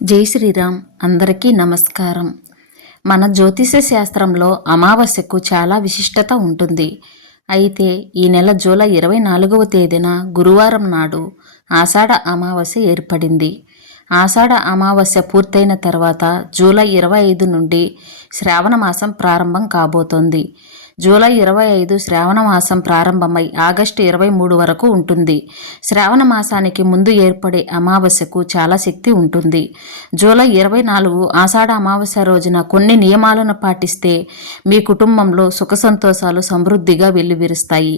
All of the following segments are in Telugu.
జై శ్రీరామ్. అందరికీ నమస్కారం. మన జ్యోతిష శాస్త్రంలో అమావాస్యకు చాలా విశిష్టత ఉంటుంది. అయితే ఈ నెల జూలై 24వ తేదీన గురువారం నాడు ఆషాఢ అమావాస్య ఏర్పడింది. ఆషాఢ అమావాస్య పూర్తయిన తర్వాత జూలై 25 నుండి శ్రావణ మాసం ప్రారంభం కాబోతోంది. జూలై 25 శ్రావణ మాసం ప్రారంభమై ఆగస్టు 23 వరకు ఉంటుంది. శ్రావణ మాసానికి ముందు ఏర్పడే అమావాస్యకు చాలా శక్తి ఉంటుంది. జూలై 24 ఆషాఢ అమావాస్య రోజున కొన్ని నియమాలను పాటిస్తే మీ కుటుంబంలో సుఖ సంతోషాలు సమృద్ధిగా వెల్లివిరుస్తాయి.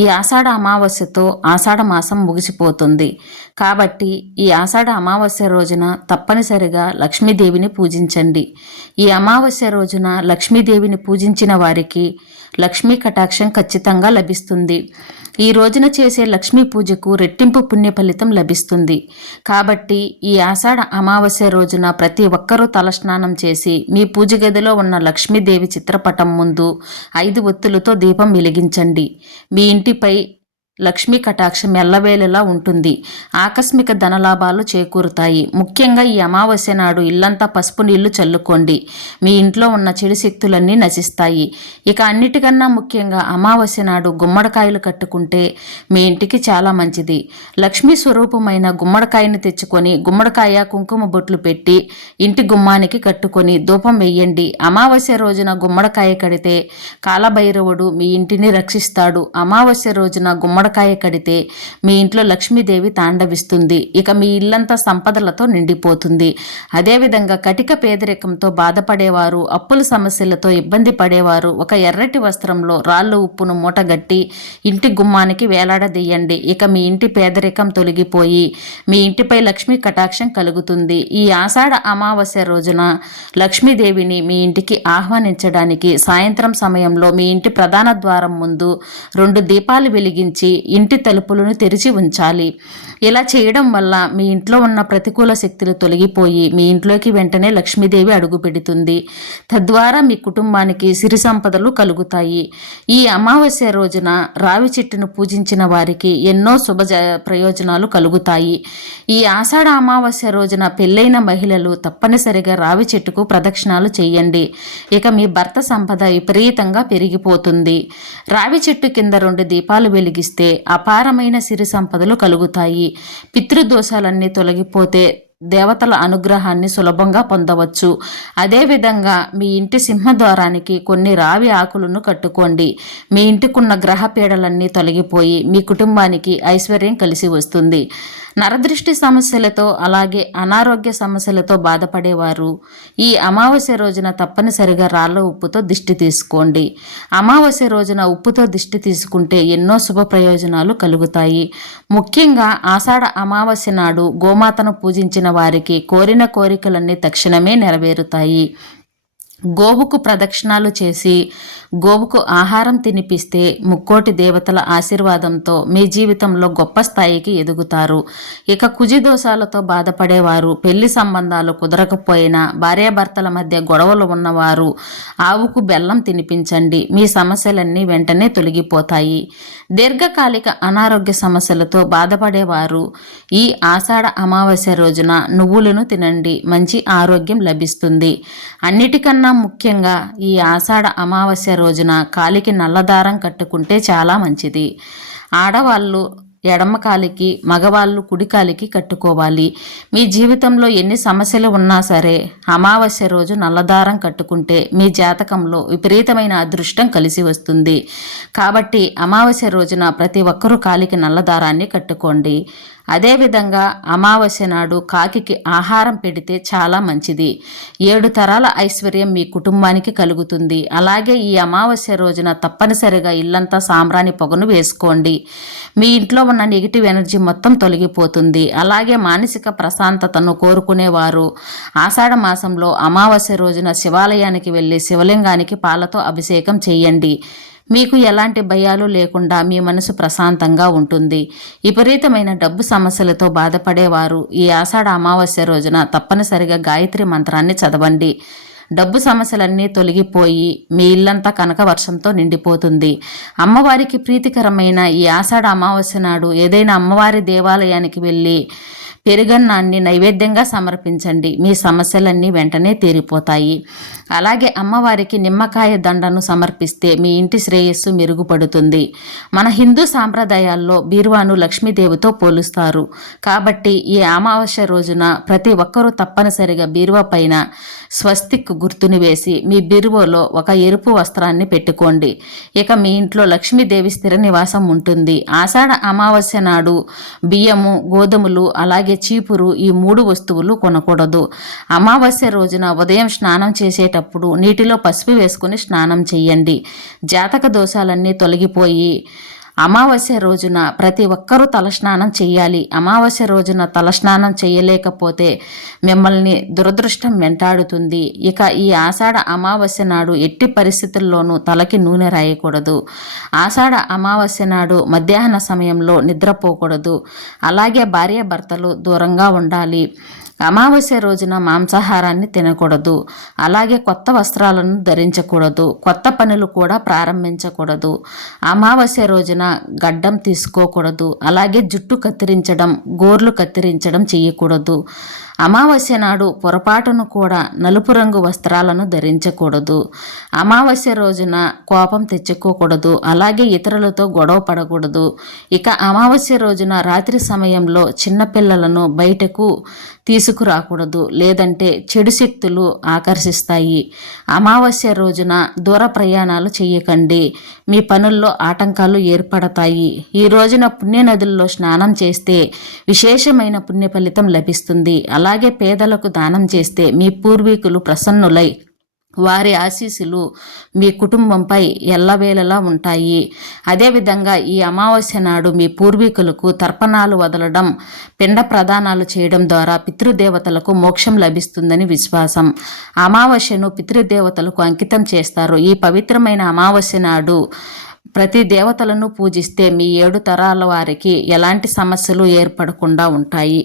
ఈ ఆషాఢ అమావాస్యతో ఆషాఢ మాసం ముగిసిపోతుంది. కాబట్టి ఈ ఆషాఢ అమావాస్య రోజున తప్పనిసరిగా లక్ష్మీదేవిని పూజించండి. ఈ అమావాస్య రోజున లక్ష్మీదేవిని పూజించిన వారికి లక్ష్మీ కటాక్షం ఖచ్చితంగా లభిస్తుంది. ఈ రోజున చేసే లక్ష్మీ పూజకు రెట్టింపు పుణ్య ఫలితం లభిస్తుంది. కాబట్టి ఈ ఆషాఢ అమావాస్య రోజున ప్రతి ఒక్కరూ తలస్నానం చేసి మీ పూజ గదిలో ఉన్న లక్ష్మీదేవి చిత్రపటం ముందు 5 ఒత్తులతో దీపం వెలిగించండి. మీ ఇంటిపై లక్ష్మీ కటాక్షం ఎల్లవేళలా ఉంటుంది. ఆకస్మిక ధనలాభాలు చేకూరుతాయి. ముఖ్యంగా ఈ అమావాస్య నాడు ఇల్లంతా పసుపు నీళ్లు చల్లుకోండి. మీ ఇంట్లో ఉన్న చెడు శక్తులన్నీ నశిస్తాయి. ఇక అన్నిటికన్నా ముఖ్యంగా అమావాస్య నాడు గుమ్మడికాయలు కట్టుకుంటే మీ ఇంటికి చాలా మంచిది. లక్ష్మీ స్వరూపమైన గుమ్మడికాయని తెచ్చుకొని గుమ్మడికాయ కుంకుమ బొట్లు పెట్టి ఇంటి గుమ్మానికి కట్టుకొని ధూపం వెయ్యండి. అమావాస్య రోజున గుమ్మడికాయ కడితే కాలభైరవుడు మీ ఇంటిని రక్షిస్తాడు. అమావాస్య రోజున గుమ్మడికాయ కడితే మీ ఇంట్లో లక్ష్మీదేవి తాండవిస్తుంది. ఇక మీ ఇల్లంతా సంపదలతో నిండిపోతుంది. అదేవిధంగా కటిక పేదరికంతో బాధపడేవారు, అప్పుల సమస్యలతో ఇబ్బంది పడేవారు ఒక ఎర్రటి వస్త్రంలో రాళ్ళు ఉప్పును మూటగట్టి ఇంటి గుమ్మానికి వేలాడదీయండి. ఇక మీ ఇంటి పేదరికం తొలగిపోయి మీ ఇంటిపై లక్ష్మీ కటాక్షం కలుగుతుంది. ఈ ఆషాఢ అమావాస్య రోజున లక్ష్మీదేవిని మీ ఇంటికి ఆహ్వానించడానికి సాయంత్రం సమయంలో మీ ఇంటి ప్రధాన ద్వారం ముందు 2 దీపాలు వెలిగించి ఇంటి తలుపులను తెరిచి ఉంచాలి. ఇలా చేయడం వల్ల మీ ఇంట్లో ఉన్న ప్రతికూల శక్తులు తొలగిపోయి మీ ఇంట్లోకి వెంటనే లక్ష్మీదేవి అడుగు పెడుతుంది. తద్వారా మీ కుటుంబానికి సిరి సంపదలు కలుగుతాయి. ఈ అమావాస్య రోజున రావి చెట్టును పూజించిన వారికి ఎన్నో శుభ ప్రయోజనాలు కలుగుతాయి. ఈ ఆషాఢ అమావాస్య రోజున పెళ్ళైన మహిళలు తప్పనిసరిగా రావి చెట్టుకు ప్రదక్షిణాలు చేయండి. ఇక మీ భర్త సంపద విపరీతంగా పెరిగిపోతుంది. రావి చెట్టు కింద 2 దీపాలు వెలిగిస్తే అపారమైన సిరి సంపదలు కలుగుతాయి. పితృదోషాలన్నీ తొలగిపోతే దేవతల అనుగ్రహాన్ని సులభంగా పొందవచ్చు. అదేవిధంగా మీ ఇంటి సింహద్వారానికి కొన్ని రావి ఆకులను కట్టుకోండి. మీ ఇంటికున్న గ్రహ పీడలన్నీ తొలగిపోయి మీ కుటుంబానికి ఐశ్వర్యం కలిసి వస్తుంది. నరదృష్టి సమస్యలతో అలాగే అనారోగ్య సమస్యలతో బాధపడేవారు ఈ అమావాస్య రోజున తప్పనిసరిగా రాళ్ళ ఉప్పుతో దిష్టి తీసుకోండి. అమావాస్య రోజున ఉప్పుతో దిష్టి తీసుకుంటే ఎన్నో శుభ ప్రయోజనాలు కలుగుతాయి. ముఖ్యంగా ఆషాఢ అమావాస్య నాడు గోమాతను పూజించిన వారికి కోరిన కోరికలన్నీ తక్షణమే నెరవేరుతాయి. గోవుకు ప్రదక్షిణాలు చేసి గోవుకు ఆహారం తినిపిస్తే ముక్కోటి దేవతల ఆశీర్వాదంతో మీ జీవితంలో గొప్ప స్థాయికి ఎదుగుతారు. ఇక కుజి దోషాలతో బాధపడేవారు, పెళ్లి సంబంధాలు కుదరకపోయినా భార్యాభర్తల మధ్య గొడవలు ఉన్నవారు ఆవుకు బెల్లం తినిపించండి. మీ సమస్యలన్నీ వెంటనే తొలగిపోతాయి. దీర్ఘకాలిక అనారోగ్య సమస్యలతో బాధపడేవారు ఈ ఆషాఢ అమావాస్య రోజున నువ్వులను తినండి. మంచి ఆరోగ్యం లభిస్తుంది. అన్నిటికన్నా ముఖ్యంగా ఈ ఆషాఢ అమావాస్య రోజున కాలికి నల్లదారం కట్టుకుంటే చాలా మంచిది. ఆడవాళ్ళు ఎడమ కాలికి, మగవాళ్ళు కుడి కాలికి కట్టుకోవాలి. మీ జీవితంలో ఎన్ని సమస్యలు ఉన్నా సరే అమావాస్య రోజు నల్లదారం కట్టుకుంటే మీ జాతకంలో విపరీతమైన అదృష్టం కలిసి వస్తుంది. కాబట్టి అమావాస్య రోజున ప్రతి ఒక్కరూ కాలికి నల్లదారాన్ని కట్టుకోండి. అదేవిధంగా అమావాస్య నాడు కాకికి ఆహారం పెడితే చాలా మంచిది. 7 తరాల ఐశ్వర్యం మీ కుటుంబానికి కలుగుతుంది. అలాగే ఈ అమావాస్య రోజున తప్పనిసరిగా ఇల్లంతా సాంబ్రాణి పొగను వేసుకోండి. మీ ఇంట్లో ఉన్న నెగిటివ్ ఎనర్జీ మొత్తం తొలగిపోతుంది. అలాగే మానసిక ప్రశాంతతను కోరుకునేవారు ఆషాఢ మాసంలో అమావాస్య రోజున శివాలయానికి వెళ్ళి శివలింగానికి పాలతో అభిషేకం చేయండి. మీకు ఎలాంటి భయాలు లేకుండా మీ మనసు ప్రశాంతంగా ఉంటుంది. విపరీతమైన డబ్బు సమస్యలతో బాధపడేవారు ఈ ఆషాఢ అమావాస్య రోజున తప్పనిసరిగా గాయత్రి మంత్రాన్ని చదవండి. డబ్బు సమస్యలన్నీ తొలగిపోయి మీ ఇల్లంతా కనక వర్షంతో నిండిపోతుంది. అమ్మవారికి ప్రీతికరమైన ఈ ఆషాఢ అమావాస్య నాడు ఏదైనా అమ్మవారి దేవాలయానికి వెళ్ళి పెరుగన్నాన్ని నైవేద్యంగా సమర్పించండి. మీ సమస్యలన్నీ వెంటనే తీరిపోతాయి. అలాగే అమ్మవారికి నిమ్మకాయ దండను సమర్పిస్తే మీ ఇంటి శ్రేయస్సు మెరుగుపడుతుంది. మన హిందూ సాంప్రదాయాల్లో బీరువాను లక్ష్మీదేవితో పోలుస్తారు. కాబట్టి ఈ అమావాస్య రోజున ప్రతి ఒక్కరూ తప్పనిసరిగా బీరువా పైన స్వస్తిక్ గుర్తుని వేసి మీ బీరువాలో ఒక ఎరుపు వస్త్రాన్ని పెట్టుకోండి. ఇక మీ ఇంట్లో లక్ష్మీదేవి స్థిర నివాసం ఉంటుంది. ఆషాఢ అమావాస్య నాడు బియ్యము, గోధుమలు, అలాగే చీపురు ఈ 3 వస్తువులు కొనకూడదు. అమావాస్య రోజున ఉదయం స్నానం చేసేటప్పుడు నీటిలో పసుపు వేసుకుని స్నానం చేయండి. జాతక దోషాలన్నీ తొలగిపోయి అమావాస్య రోజున ప్రతి ఒక్కరూ తలస్నానం చేయాలి. అమావాస్య రోజున తలస్నానం చేయలేకపోతే మిమ్మల్ని దురదృష్టం వెంటాడుతుంది. ఇక ఈ ఆషాఢ అమావాస్య నాడు ఎట్టి పరిస్థితుల్లోనూ తలకి నూనె రాయకూడదు. ఆషాఢ అమావాస్య నాడు మధ్యాహ్న సమయంలో నిద్రపోకూడదు. అలాగే భార్యాభర్తలు దూరంగా ఉండాలి. అమావాస్య రోజున మాంసాహారాన్ని తినకూడదు. అలాగే కొత్త వస్త్రాలను ధరించకూడదు. కొత్త పనులు కూడా ప్రారంభించకూడదు. అమావాస్య రోజున గడ్డం తీసుకోకూడదు. అలాగే జుట్టు కత్తిరించడం, గోర్లు కత్తిరించడం చేయకూడదు. అమావాస్య నాడు పొరపాటును కూడా నలుపు రంగు వస్త్రాలను ధరించకూడదు. అమావాస్య రోజున కోపం తెచ్చుకోకూడదు. అలాగే ఇతరులతో గొడవ పడకూడదు. ఇక అమావాస్య రోజున రాత్రి సమయంలో చిన్నపిల్లలను బయటకు తీసుకురాకూడదు, లేదంటే చెడు శక్తులు ఆకర్షిస్తాయి. అమావాస్య రోజున దూర ప్రయాణాలు చేయకండి. మీ పనుల్లో ఆటంకాలు ఏర్పడతాయి. ఈ రోజున పుణ్యనదుల్లో స్నానం చేస్తే విశేషమైన పుణ్య ఫలితం లభిస్తుంది. అలాగే పేదలకు దానం చేస్తే మీ పూర్వీకులు ప్రసన్నులై వారి ఆశీస్సులు మీ కుటుంబంపై ఎల్లవేళలా ఉంటాయి. అదేవిధంగా ఈ అమావాస్య నాడు మీ పూర్వీకులకు తర్పణాలు వదలడం, పిండ ప్రదానాలు చేయడం ద్వారా పితృదేవతలకు మోక్షం లభిస్తుందని విశ్వాసం. అమావాస్యను పితృదేవతలకు అంకితం చేస్తారు. ఈ పవిత్రమైన అమావాస్య నాడు ప్రతి దేవతలను పూజిస్తే మీ 7 తరాల వారికి ఎలాంటి సమస్యలు ఏర్పడకుండా ఉంటాయి.